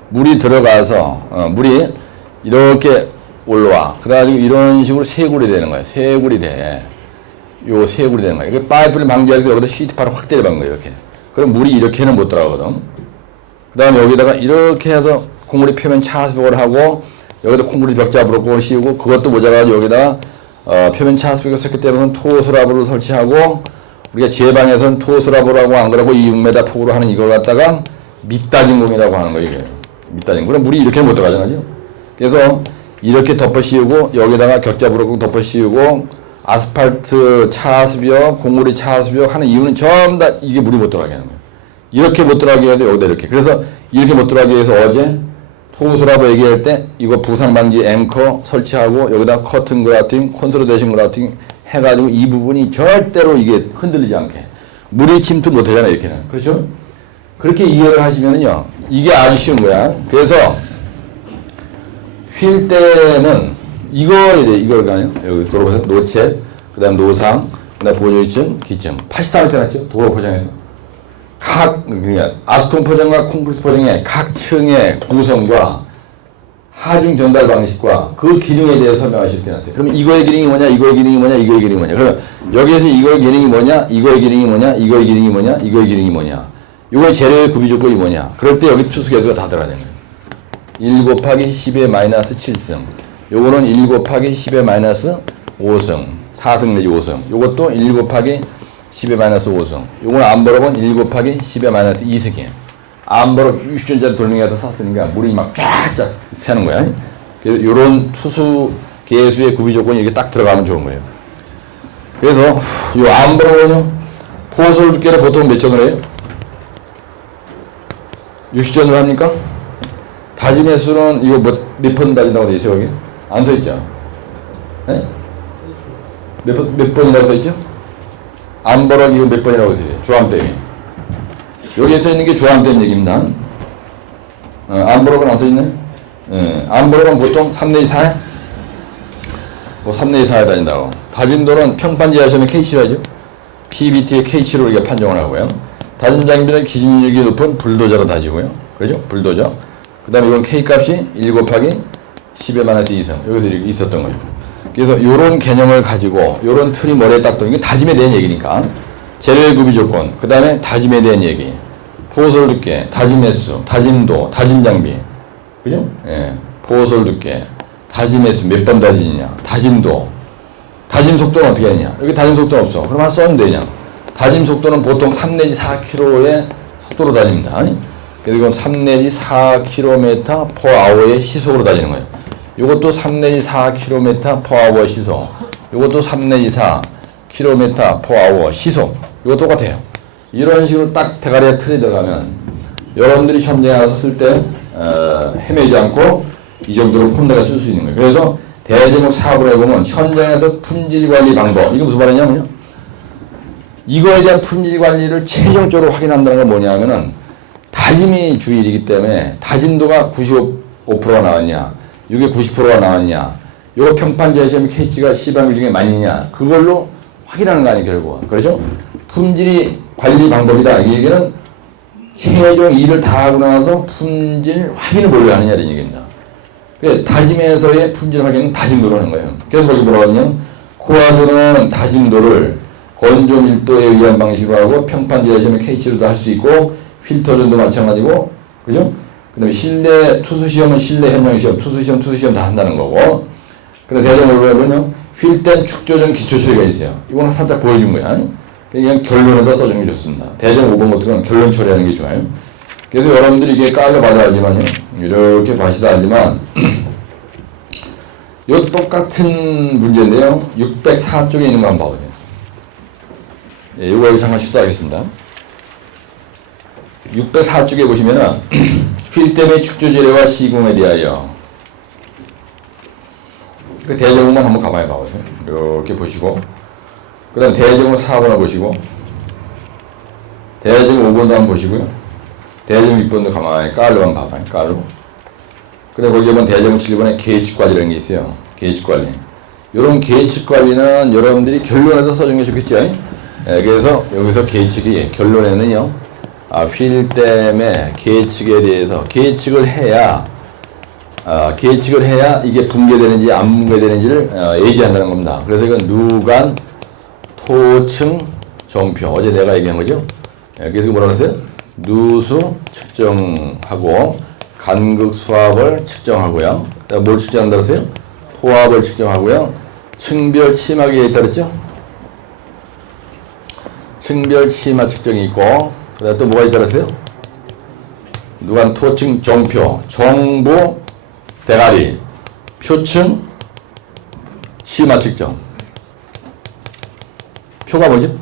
물이 들어가서 물이 이렇게 올라와. 그래가지고 이런 식으로 세굴이 되는 거야. 세굴이 돼. 요 세굴이 되는 거야. 그 파이프를 방지하기 위해서 여기다 시트파를 확 때려박은 거예요. 이렇게. 그럼 물이 이렇게는 못 들어가거든. 그 다음에 여기다가 이렇게 해서 콩물이 표면 차수벽을 하고 여기다 콩물이 벽잡으로 씌우고 그것도 모자라가지고 여기다가 표면 차수벽을 섞기 때문에 토스라브를 설치하고 우리가 제방에서는 토스라브라고 안 그러고 2~6m 폭으로 하는 이걸 갖다가 밑다진공이라고 하는 거예요. 이게 밑다진공. 그럼 물이 이렇게 못 들어가잖아요. 그래서 이렇게 덮어 씌우고 여기다가 격자부로 덮어 씌우고 아스팔트 차수벽, 공구리 차수벽 하는 이유는 전부 다 이게 물이 못 들어가게 하는 거예요. 이렇게 못 들어가게 해서 여기다 이렇게. 그래서 이렇게 못 들어가게 해서 어제 토수라고 얘기할 때 이거 부상방지 앵커 설치하고 여기다 커튼 그라팅, 콘솔리데이션 그라팅 해가지고 이 부분이 절대로 이게 흔들리지 않게. 물이 침투 못 하잖아요, 이렇게는. 그렇죠? 그렇게 이해를 하시면은요, 이게 아주 쉬운 거야. 그래서 휠 때는 이걸 가요. 여기 도로 포장, 노체, 그 다음 노상, 그 다음 보조이층, 기층. 83일 때 났죠? 도로 포장에서. 그러니까 아스콘 포장과 콘크리트 포장의 각 층의 구성과 하중 전달 방식과 그 기능에 대해서 설명하실 때 났어요. 그러면 이거의 기능이 뭐냐, 이거의 기능이 뭐냐, 이거의 기능이 뭐냐. 그러면 여기에서 이거의 기능이 뭐냐, 이거의 기능이 뭐냐, 이거의 기능이 뭐냐, 이거의 기능이 뭐냐. 이거의 재료의 구비 조건이 뭐냐. 그럴 때 여기 추수계수가 다 들어가야 되는 거예요. 1 곱하기 10의 마이너스 7승. 요거는 1 곱하기 10의 마이너스 5승. 4승 내지 5승. 요것도 1 곱하기 10의 마이너스 5승. 요거는 암버럭은 1 곱하기 10의 마이너스 2승이에요. 암버럭 60전짜리 돌멩이 갖다 샀으니까 물이 막 쫙쫙 새는 거야. 그래서 요런 투수 계수의 구비 조건이 이렇게 딱 들어가면 좋은 거예요. 그래서 요 암버럭은요, 포솔 두께를 보통 몇 전을 해요? 60전으로 합니까? 다짐 횟수는 이거 몇 번 다진다고 돼 있어요, 여기? 안 써 있죠? 네? 몇 번이라고 써 있죠? 암버럭 이거 몇 번이라고 써 있어요? 주암댐이. 여기에 써 있는 게 주암댐 얘기입니다. 암버럭은 안 써 있네? 암버럭은 보통 3 내지 4에? 뭐 3 내지 4에 다닌다고. 다짐도는 평판지 하시면 K치로 하죠? PBT의 K치로 우리가 판정을 하고요. 다짐 장비는 기준력이 높은 불도저로 다지고요. 그죠? 불도저. 그 다음에 이건 K값이 1 곱하기 10의 마이너스 2승. 여기서 이렇게 있었던 거죠. 그래서 요런 개념을 가지고 요런 틀이 머리에 딱 들어오는 게 다짐에 대한 얘기니까. 재료의 구비 조건, 그 다음에 다짐에 대한 얘기. 포솔 두께, 다짐 횟수, 다짐도, 다짐 장비. 그죠? 예. 포솔 두께, 다짐 횟수 몇 번 다지느냐, 다짐도. 다짐 속도는 어떻게 하느냐. 여기 다짐 속도는 없어. 그럼 한 써면 되냐. 다짐 속도는 보통 3 내지 4km의 속도로 다집니다. 그래서 이건 3 내지 4km per hour의 시속으로 다지는 거예요. 이것도 3 내지 4km per hour 시속. 이것도 3 내지 4km per hour 시속. 이거 똑같아요. 이런 식으로 딱 대가리에 틀이 들어가면 여러분들이 시험장에 가서 쓸 때 헤매지 않고 이 정도로 폰드가 쓸 수 있는 거예요. 그래서 대제목 사업을 해보면 현장에서 품질 관리 방법, 이거 무슨 말이냐면요. 이거에 대한 품질 관리를 최종적으로 확인한다는 건 뭐냐면은 다짐이 주일이기 때문에 다짐도가 95%가 나왔냐, 이게 90%가 나왔냐, 요 평판 제시험 캐치가 시방률 중에 맞느냐, 그걸로 확인하는 거 아니에요, 결국. 그렇죠? 품질 관리 방법이다. 이 얘기는 최종 일을 다 하고 나서 품질 확인을 뭘로 하느냐는 얘기입니다. 다짐에서의 품질 확인은 다짐도로 하는 거예요. 그래서 거기 뭐라고 하냐면 코아조는 다짐도를 건조 밀도에 의한 방식으로 하고 평판 제시험을 캐치로도 할 수 있고 필터전도 마찬가지고, 그죠? 그 다음에 실내 투수 시험은 실내 현장 시험, 투수 시험 다 한다는 거고. 그래서 대전으로 해보면 필땐 축조전 기초 처리가 있어요. 이거는 살짝 보여준 거야. 그냥 결론에다 써주는 게 좋습니다. 대전 5번 같은 건 결론 처리하는 게 좋아요. 그래서 여러분들이 이게 깔려 봐야 알지만요. 이렇게 봐시다 알지만, 요 똑같은 문제인데요. 604쪽에 있는 거 한번 봐보세요. 예, 이거 잠깐 시도하겠습니다. 604쪽에 보시면은, 필댐의 축조제례와 시공에 대하여. 그 대제목만 한번 가만히 봐보세요. 이렇게 보시고. 그 다음 대제목 4번을 보시고. 대제목 5번도 한번 보시고요. 대제목 6번도 가만히 깔로만 봐봐요. 깔로. 그 다음에 거기 보면 대제목 7번에 계획관리라는 게 있어요. 계획관리. 이런 계획관리는 여러분들이 결론에서 써준 게 좋겠죠. 예, 그래서 여기서 계획이 결론에는요. 필댐의 계획에 대해서 계획을 해야 이게 붕괴되는지 안 붕괴되는지를 예지한다는 겁니다. 그래서 이건 누간, 토층, 정표. 어제 내가 얘기한 거죠. 예, 그래서 뭐라 그랬어요? 누수 측정하고 간극 수압을 측정하고요. 뭘 측정한다고 했어요? 토압을 측정하고요. 층별 치마기에 있다 그랬죠? 층별 치마 측정이 있고, 그 다음에 또 뭐가 있다 그랬어요? 누간, 토층, 정표, 정보, 대가리, 표층, 치마 측정. 표가 뭐죠?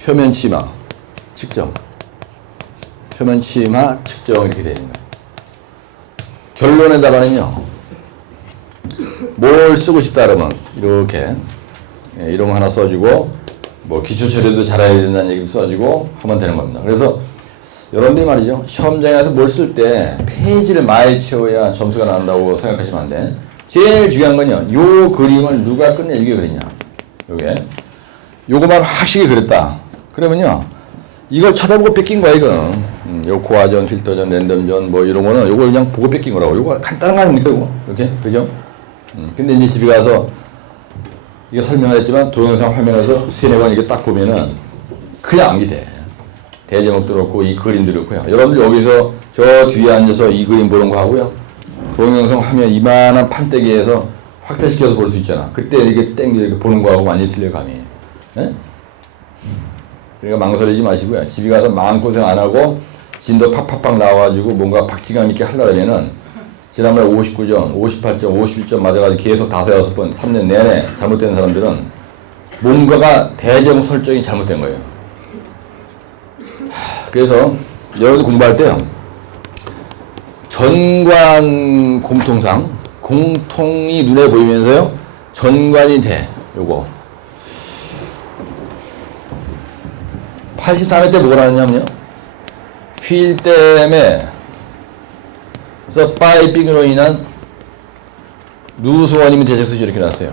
표면 치마 측정. 표면 치마 측정 이렇게 되어 있는 거예요. 결론에다가는요. 뭘 쓰고 싶다 그러면 이렇게 이런 거 하나 써주고 뭐 기초 처리도 잘해야 된다는 얘기를 써주고 하면 되는 겁니다. 그래서 여러분들이 말이죠. 시험장에서 뭘 쓸 때 페이지를 많이 채워야 점수가 나온다고 생각하시면 안 돼. 제일 중요한 건요. 요 그림을 누가 끝내주게 그랬냐. 요게. 요거만 확실히 그렸다. 그러면요. 이걸 쳐다보고 뺏긴 거야, 이거. 요 코아전, 필터전, 랜덤전, 뭐 이런 거는 요걸 그냥 보고 뺏긴 거라고. 요거 간단한 거 아닙니까, 이거? 이렇게? 그죠? 근데 이제 집에 가서 이거 설명을 했지만 동영상 화면에서 3-4번 이렇게 딱 보면은 그냥 암기 돼. 대제목도 그렇고 이 그림도 그렇고요. 여러분들 여기서 저 뒤에 앉아서 이 그림 보는 거 하고요. 동영상 화면 이만한 판때기에서 확대시켜서 볼 수 있잖아. 그때 이렇게 이렇게 보는 거하고 완전히 틀려 감이. 네? 그러니까 망설이지 마시고요. 집에 가서 마음고생 안 하고 진도 팍팍팍 나와가지고 뭔가 박진감 있게 하려면은 지난번에 59점, 58점, 51점 맞아가지고 계속 5-6번 3년 내내 잘못된 사람들은 뭔가가 대제목 설정이 잘못된 거예요. 그래서 여러분들 공부할 때요. 전관 공통상 공통이 눈에 보이면서요. 전관이 돼. 요거. 83회 때 뭐라 하냐면요. 필댐에 그래서 파이핑으로 인한 누수원이면 대책수지 이렇게 나왔어요.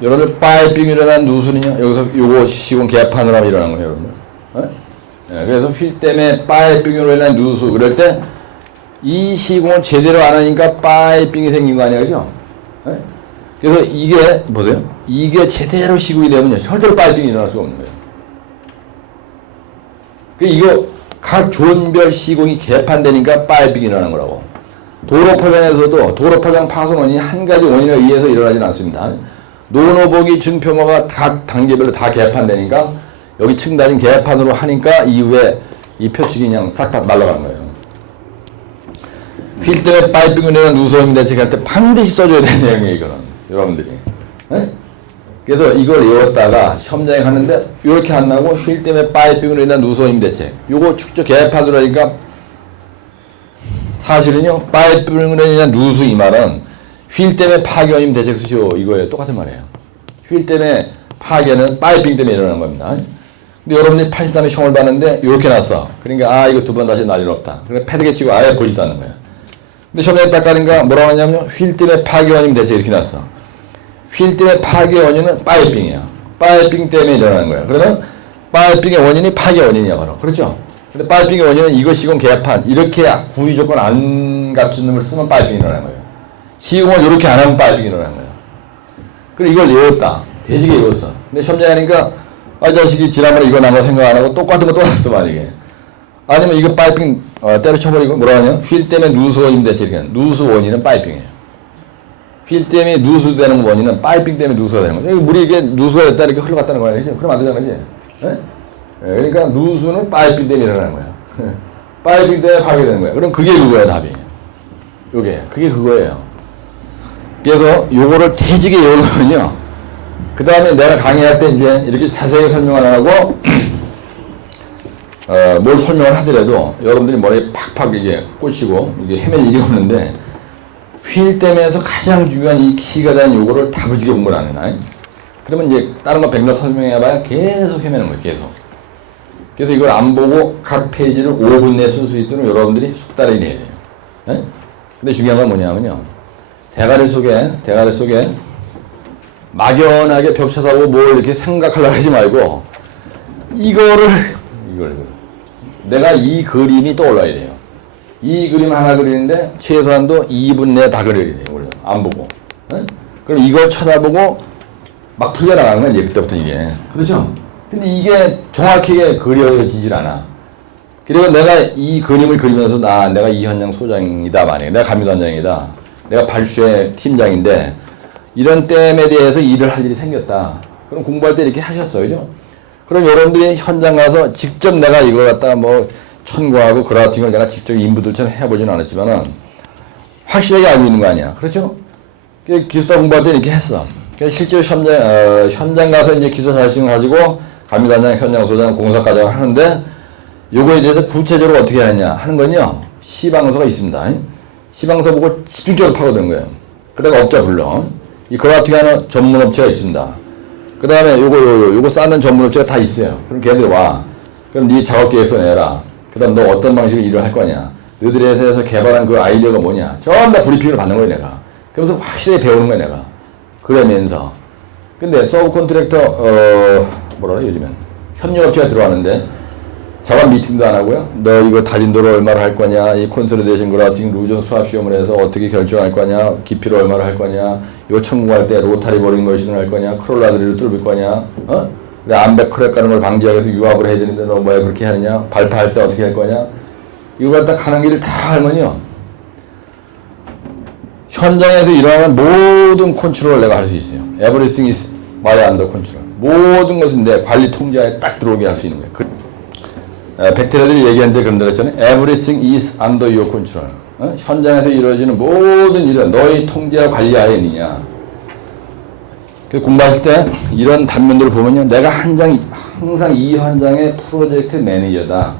여러분들 파이핑으로 인한 누수는요. 여기서 요거 시공 개판으로 일어난 거예요, 여러분들. 네, 그래서 필댐에 파이핑으로 인한 누수 그럴 때 이 시공을 제대로 안 하니까 파이핑이 생긴 거 아니에요, 그죠? 네? 그래서 이게 보세요. 이게 제대로 시공이 되면요, 절대로 파이핑이 일어날 수가 없는 거예요. 이거 각 존별 시공이 개판되니까 파이핑이 일어나는 거라고. 도로 포장에서도 도로 포장 파손 원인이 한 가지 원인에 의해서 일어나지는 않습니다. 노노보기 증표모가 각 단계별로 다 개판되니까 여기 층단인 개판으로 하니까 이후에 이 표측이 그냥 싹 다 날아가는 거예요. 필드에 파이핑을 내는 누수오염 대책할 때 반드시 써줘야 되는 내용이에요, 이거는. 여러분들이. 네? 그래서 이걸 외웠다가 시험장에 갔는데 이렇게 안 나고 휠 때문에 파이핑으로 인한 누수오염 대책. 요거 축조 개판으로 하니까 사실은요, 파이프링이나 누수 이 말은 휠 때문에 파괴 원인 대책 수시오 이거예요. 똑같은 말이에요. 휠 때문에 파괴는 파이핑 때문에 일어나는 겁니다. 근데 여러분들이 83에 시험을 봤는데 이렇게 났어. 그러니까 이거 두 번 다시 날 일 없다. 그래 패드게 치고 아예 보지도 않는 거야. 근데 시험에 딱 가니까 뭐라고 하냐면요. 휠 때문에 파괴 원인 대책 이렇게 났어. 휠 때문에 파괴 원인은 파이핑이야. 파이핑 때문에 일어나는 거야. 그러면 파이핑의 원인이 파괴 원인이야 바로. 그렇죠? 근데 파이핑의 원인은 이것이건 개판 이렇게 구의 조건 안 갖춘 놈을 쓰면 파이핑이 일어나는 거예요. 시공을 이렇게 안 하면 파이핑이 일어나는 거예요. 그래 이걸 외웠다. 대지게 외웠어. 근데 시험장에 하니까 이 자식이 지난번에 이거 난 거 생각 안 하고 똑같은 거 또 났어 만약에. 아니면 이거 파이핑 때려쳐버리고 뭐라 하냐? 휠 때문에 누수 원인 대체 이렇게 누수 원인은 파이핑이에요. 휠 때문에 누수되는 원인은 파이핑 때문에 누수가 되는 거예요. 물이 이게 누수가 됐다 이렇게 흘러갔다는 거야. 그죠? 그럼 안 되잖아, 그지? 그러니까 누수는 파이핑 때문에 일어나는 거야. 파이핑 때문에 파괴되는 거야. 그럼 그게 그거야, 답이. 그게 그거예요. 그래서 요거를 태지게 외우면요. 그 다음에 내가 강의할 때 이제 이렇게 자세하게 설명을 안 하고, 뭘 설명을 하더라도 여러분들이 머리에 팍팍 이게 꽂히고, 이게 헤맬 일이 없는데, 휠 때문에서 가장 중요한 이 키가 된 요거를 다부지게 공부를 안 해놔. 그러면 이제 다른 거 백날 설명해봐야 계속 헤매는 거예요, 계속. 그래서 이걸 안 보고 각 페이지를 5분 내에 쓸 수 있도록 여러분들이 숙달을 해야 돼요. 네? 근데 중요한 건 뭐냐면요. 대가리 속에 막연하게 벽 쳐다보고 뭘 이렇게 생각하려고 하지 말고 이걸 내가 이 그림이 떠올라야 돼요. 이 그림 하나 그리는데 최소한도 2분 내에 다 그려야 돼요. 원래 안 보고. 네? 그럼 이걸 쳐다보고 막 풀려나가는 거야. 이제 그때부터 이게. 그렇죠? 근데 이게 정확하게 그려지질 않아. 그리고 내가 이 그림을 그리면서 내가 이 현장 소장이다 만약에 내가 감리단장이다. 내가 발주의 팀장인데 이런 댐에 대해서 일을 할 일이 생겼다. 그럼 공부할 때 이렇게 하셨어요. 그죠? 그럼 여러분들이 현장 가서 직접 내가 이걸 갖다가 뭐 천거하고 그라우팅을 내가 직접 인부들처럼 해보지는 않았지만은 확실하게 알고 있는 거 아니야. 그렇죠? 기술사 공부할 때 이렇게 했어. 실제로 현장 가서 이제 기술 자격증을 가지고 감리단장, 현장 소장, 공사과정을 하는데 요거에 대해서 구체적으로 어떻게 하느냐 하는 건요. 시방서가 있습니다. 시방서 보고 집중적으로 파고드는 거예요. 그 다음에 업자 불러. 이 그라우팅 하는 전문 업체가 있습니다. 그 다음에 요거 쌓는 전문 업체가 다 있어요. 그럼 걔들 와. 그럼 네 작업 계획서 내라. 그 다음 너 어떤 방식으로 일을 할 거냐. 너희들이 해서 개발한 그 아이디어가 뭐냐. 전부 다 브리핑을 받는 거예요, 내가. 그러면서 확실히 배우는 거야, 내가. 그러면서. 근데 서브 컨트랙터, 뭐라 그래, 요즘엔. 협력업체가 들어왔는데, 작업 미팅도 안 하고요. 너 이거 다진도를 얼마를 할 거냐, 이 콘솔리데이션 그라우팅 루전 수압 시험을 해서 어떻게 결정할 거냐, 깊이를 얼마를 할 거냐, 이거 청구할 때 로타리 버링 머신을 할 거냐, 크롤라드리를 뚫을 거냐, 암백 크랙 가는 걸 방지하기 위해서 유압을 해야 되는데 너 뭐야 그렇게 하느냐, 발파할 때 어떻게 할 거냐, 이거 갖다 가는 길을 다 알면요. 현장에서 일어나는 모든 컨트롤을 내가 할 수 있어요. Everything is my under control. 모든 것은 내 관리 통제하에 딱 들어오게 할 수 있는 거예요. 백테리아들이 얘기하는데 그런 대로 했잖아요. Everything is under your control. 현장에서 이루어지는 모든 일은 너의 통제와 관리하에 있느냐. 공부하실 때 이런 단면들을 보면요. 내가 항상 이 현장의 프로젝트 매니저다.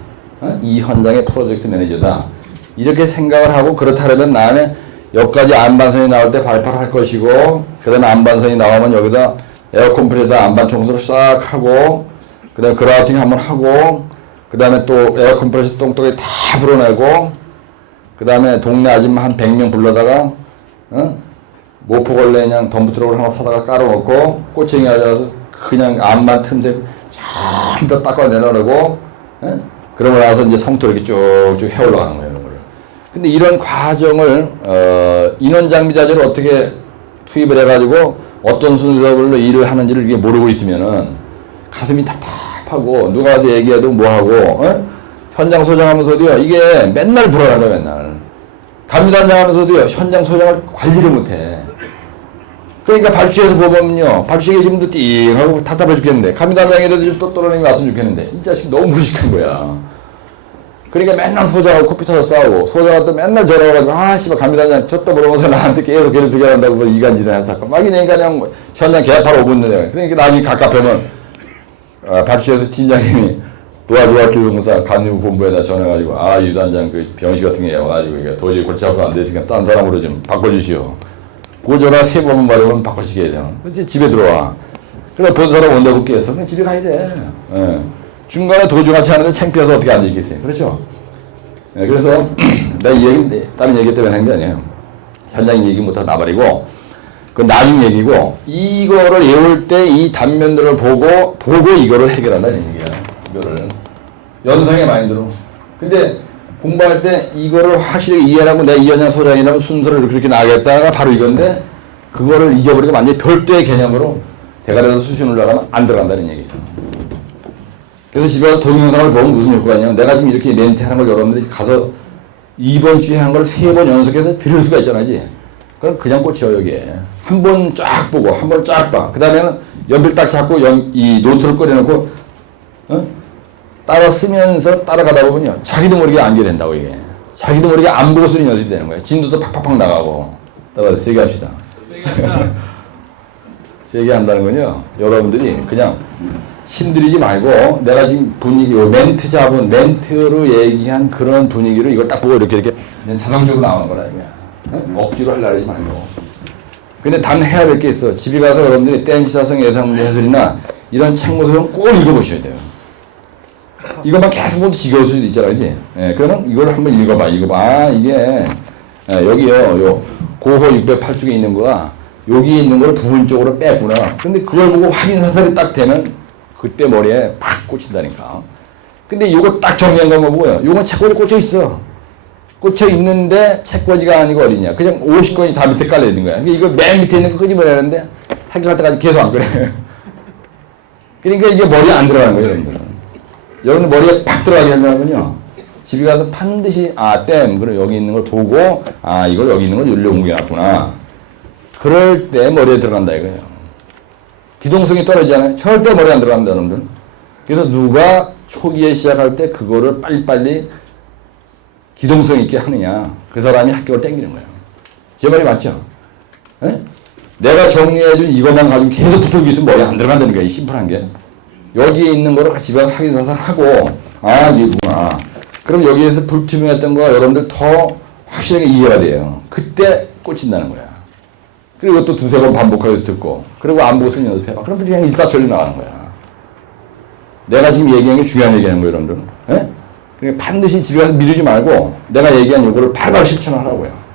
이 현장의 프로젝트 매니저다. 이렇게 생각을 하고 그렇다면 나는 여기까지 안반선이 나올 때 발파를 할 것이고 그 다음에 안반선이 나오면 여기다 에어컴프레서 안반 청소를 싹 하고 그 다음에 그라우팅 한번 하고 그 다음에 또 에어컴프레서 똥똥이 다 불어내고 그 다음에 동네 아줌마 한 100명 불러다가 모포걸레 그냥 덤프트럭을 하나 사다가 깔아놓고 꼬챙이 앉아서 그냥 안반 틈새 전부 다 닦아내려고 그러고 나서 이제 성토 이렇게 쭉쭉 해올라가는 거예요. 근데 이런 과정을 인원 장비 자재를 어떻게 투입을 해가지고 어떤 순서별로 일을 하는지를 이게 모르고 있으면은 가슴이 답답하고 누가 와서 얘기해도 뭐하고 현장 소장하면서도요 이게 맨날 불안한 거야 맨날. 감리단장 하면서도요 현장 소장을 관리를 못해. 그러니까 발주에서 보면요 발주에 계신 분도 띵하고 답답해 죽겠는데 감리단장이라도 좀 똘똘하게 왔으면 좋겠는데 이 자식 너무 무식한 거야. 그러니까 맨날 소장하고 코피 터서 싸우고 소장한테 맨날 전화와가지고 씨발 감리단장 졌다 물어보면서 나한테 계속 괴롭히게 한다고 뭐 이간질을 한 사건 막 이러니까 그냥 현장 개파로 오고 있는데 그러니까 나중에 갑갑하면 발주에서 팀장님이 도와주와 기동사 간부 본부에다 전해가지고 아 유단장 그 병실 같은 게 와가지고 이게 도저히 골치 아파 안 되니까 딴 사람으로 좀 바꿔주시오. 그 전화 3번만 받으면 바꿔시게 돼요. 그렇지 집에 들어와. 그래 본 사람 온다고 깨서 그냥 집에 가야 돼. 예. 중간에 도주같이 하는데 창피해서 어떻게 안 얘기했어요. 그렇죠? 예, 그래서 내가 이 얘기 다른 얘기 때문에 한 게 아니에요. 현장 얘기 못하고 나버리고 그 나중 얘기고 이거를 외울 때 이 단면들을 보고 이거를 해결한다는 얘기야. 이거를 연상의 마인드로. 근데 공부할 때 이거를 확실히 이해하고 내가 이현양 소장이라면 순서를 그렇게 나가겠다가 바로 이건데 그거를 잊어버리고 완전히 별도의 개념으로 대가리에서 수신 올라가면 안 들어간다는 얘기죠. 그래서 집에 가서 동영상을 보면 무슨 효과가 있냐면 내가 지금 이렇게 멘트하는 걸 여러분들이 가서 이번 주에 한 걸 3번 연속해서 들을 수가 있잖아요. 그럼 그냥 꽂혀 여기에. 한 번 쫙 보고 한 번 쫙 봐. 그 다음에는 연필 딱 잡고 이 노트를 꺼내놓고 따라 쓰면서 따라가다 보면요. 자기도 모르게 암기가 된다고 이게. 자기도 모르게 안 보고 쓰는 연습이 되는 거예요. 진도도 팍팍팍 나가고. 따라서 세게 합시다. 세게 한다는 건요. 여러분들이 그냥 힘들이지 말고 내가 지금 분위기, 멘트로 얘기한 그런 분위기로 이걸 딱 보고 이렇게 그냥 자동적으로 나오는 거라 이거야. 억지로 하려고 하지 말고. 근데 단 해야 될 게 있어. 집에 가서 여러분들이 땡시사성 예상문제 해설이나 이런 책 모습은 꼭 읽어보셔야 돼요. 이것만 계속 보면 지겨울 수도 있잖아, 그지? 예, 그러면 이걸 한번 읽어봐. 아, 이게, 여기요, 고호 608쪽에 있는 거가 여기 있는 걸 부분적으로 뺐구나. 근데 그걸 보고 확인 사살이 딱 되면 그때 머리에 팍 꽂힌다니까. 근데 이거 딱 정리한 것만 보고요. 이건 책꽂이 꽂혀 있어. 꽂혀 있는데 책꽂이가 아니고 어디냐. 그냥 50건이 다 밑에 깔려 있는 거야. 이거 맨 밑에 있는 거 끄집어내는데 학교 갈 때까지 계속 안 그래. 그러니까 이게 머리에 안 들어가는 거예요, 여러분들은. 여러분 머리에 팍 들어가게 하려면요. 집에 가서 반드시 그래 여기 있는 걸 보고 이걸 여기 있는 걸 여기로 옮겨놨구나. 그럴 때 머리에 들어간다 이거예요. 기동성이 떨어지잖아요. 절대 머리에 안 들어갑니다, 여러분들. 그래서 누가 초기에 시작할 때 그거를 빨리빨리 기동성 있게 하느냐. 그 사람이 합격을 땡기는 거예요. 제 말이 맞죠? 에? 내가 정리해준 이것만 가지고 계속 두들기 있으면 머리에 안 들어간다는 거예요. 심플한 게. 여기에 있는 거를 같이 확인해서 하고 이거구나. 그럼 여기에서 불투명했던 거가 여러분들 더 확실하게 이해가 돼요. 그때 꽂힌다는 거야. 그리고 또 2-3번 반복해서 듣고 그리고 안 보고 쓰는 연습해봐. 그럼 그냥 일사천리 나가는 거야. 내가 지금 얘기하는 게 중요한 얘기하는 거예요, 여러분들. 예? 그러니까 반드시 집에 가서 미루지 말고 내가 얘기한 요거를 바로바로 실천하라고요.